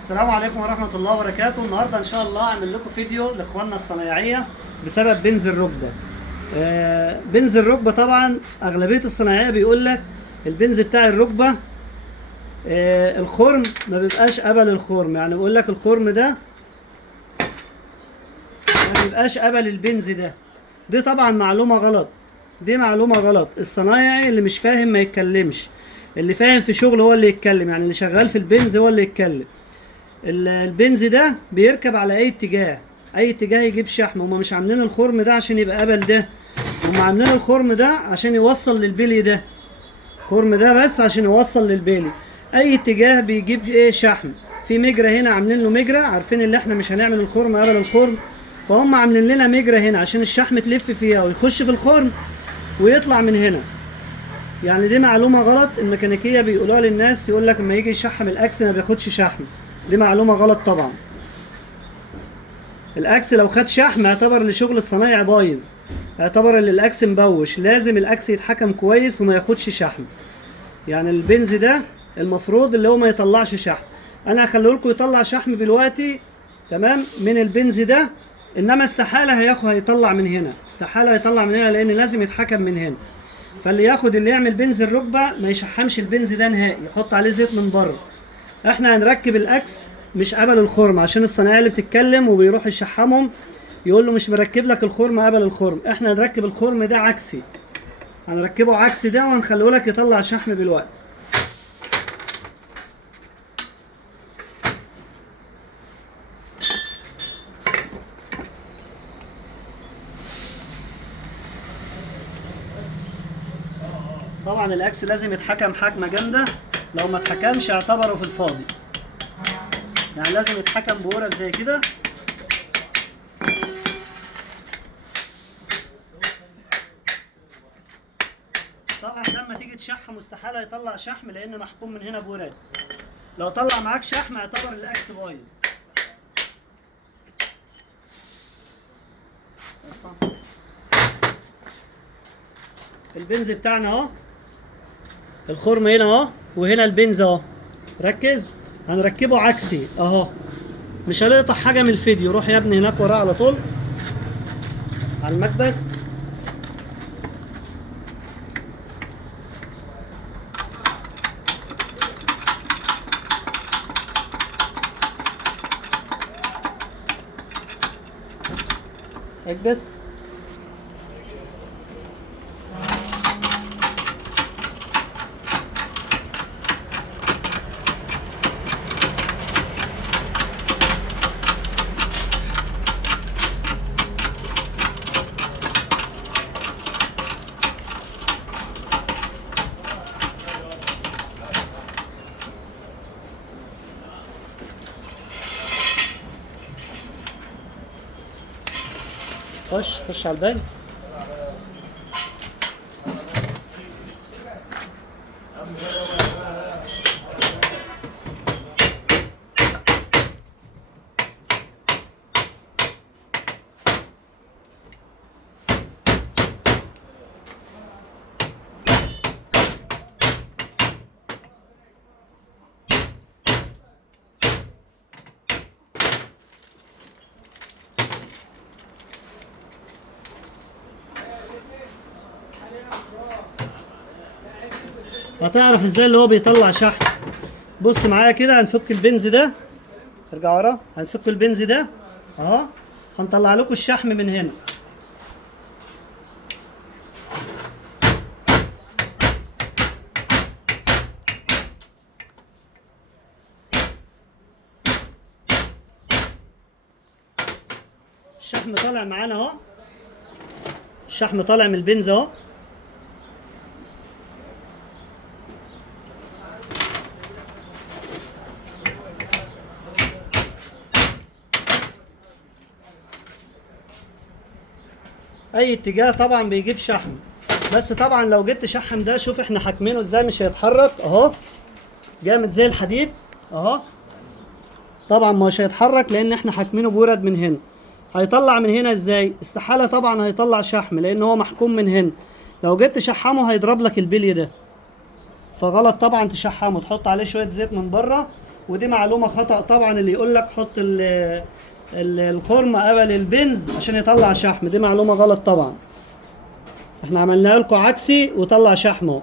السلام عليكم ورحمة الله وبركاته. النهاردة إن شاء الله هعمل لكم فيديو لإخواننا الصنايعية بسبب بنز الركبة. بنز الركبة طبعا أغلبية الصنايعية بيقول لك البنز بتاع الركبة الخرم ما بيبقاش قبل الخرم، يعني بيقول لك الخرم ده ما بيبقاش قبل البنز ده. دي طبعا معلومة غلط، دي معلومة غلط. الصنايعي اللي مش فاهم ما يتكلمش، اللي فاهم في شغل هو اللي يتكلم، يعني اللي شغال في البنز هو اللي يتكلم. البنز ده بيركب على اي اتجاه، اي اتجاه يجيب شحم. هما مش عاملين الخرم ده عشان يبقى قبل ده، هما عاملين الخرم ده عشان يوصل للبلي ده. الخرم ده بس عشان يوصل للبلي، اي اتجاه بيجيب ايه شحم. في مجرى هنا عاملين له مجرى، عارفين اللي احنا مش هنعمل الخرم قبل الخرم، فهم عاملين لنا مجرى هنا عشان الشحم تلف فيها ويخش في الخرم ويطلع من هنا. يعني دي معلومة غلط الميكانيكية بيقولوها للناس، يقول لك لما يجي يشحم الاكس ما بياخدش شحم. دي معلومة غلط طبعا. الاكس لو خد شحم اعتبر ان شغل الصنايعي بايظ، اعتبر ان الاكس مبوش. لازم الاكس يتحكم كويس وما ياخدش شحم. يعني البنز ده المفروض اللي هو ما يطلعش شحم. انا هخليه لكم يطلع شحم دلوقتي تمام من البنز ده، انما استحالة هيطلع من هنا، استحالة هيطلع من هنا لان لازم يتحكم من هنا. فاللي ياخد اللي يعمل بنز الركبة ما يشحمش البنز ده نهائي، يحط عليه زيت من بره. احنا هنركب الاكس مش قبل الخرم، عشان الصنايعيه اللي بتتكلم وبيروح يشحمهم يقول له مش مركب لك الخرم قبل الخرم. احنا هنركب الخرم ده عكسي، هنركبه عكسي ده وهنخليه لك يطلع شحم بالوقت. طبعا الاكس لازم يتحكم حكمه جامده، لو ما اتحكمش اعتبره في الفاضي. يعني لازم يتحكم بورق زي كده. طبعا لما تيجي تشحم مستحيل يطلع شحم لان محكوم من هنا بورق. لو طلع معاك شحم اعتبر الاكس بايظ. البنز بتاعنا اهو، الخرم هنا اهو وهنا البنز اهو. ركز، هنركبه عكسي اهو. مش هنقطع حاجه من الفيديو، روح يا ابني هناك وراه على طول على المكبس. اكبس. خش على الباقي. هتعرف ازاي اللي هو بيطلع شحم. بص معايا كده، هنفك البنز ده، ارجع ورا. هنفك البنز ده اهو، هنطلع لكم الشحم من هنا. الشحم طالع معانا اهو، الشحم طالع من البنز اهو. اي اتجاه طبعا بيجيب شحم، بس طبعا لو جيت تشحم ده، شوف احنا حاكمينه ازاي، مش هيتحرك اهو، جامد زي الحديد اهو. طبعا مش هيتحرك لان احنا حاكمينه بورد من هنا. هيطلع من هنا ازاي؟ استحالة طبعا هيطلع شحم لان هو محكوم من هنا. لو جيت تشحمه هيضرب لك البلي ده، فغلط طبعا تشحمه. تحط عليه شوية زيت من بره ودي معلومة خطأ طبعا، اللي يقول لك حط الخرم قبل البنز عشان يطلع شحم، دي معلومة غلط طبعا. احنا عملنا لكم عكسي وطلع شحمه.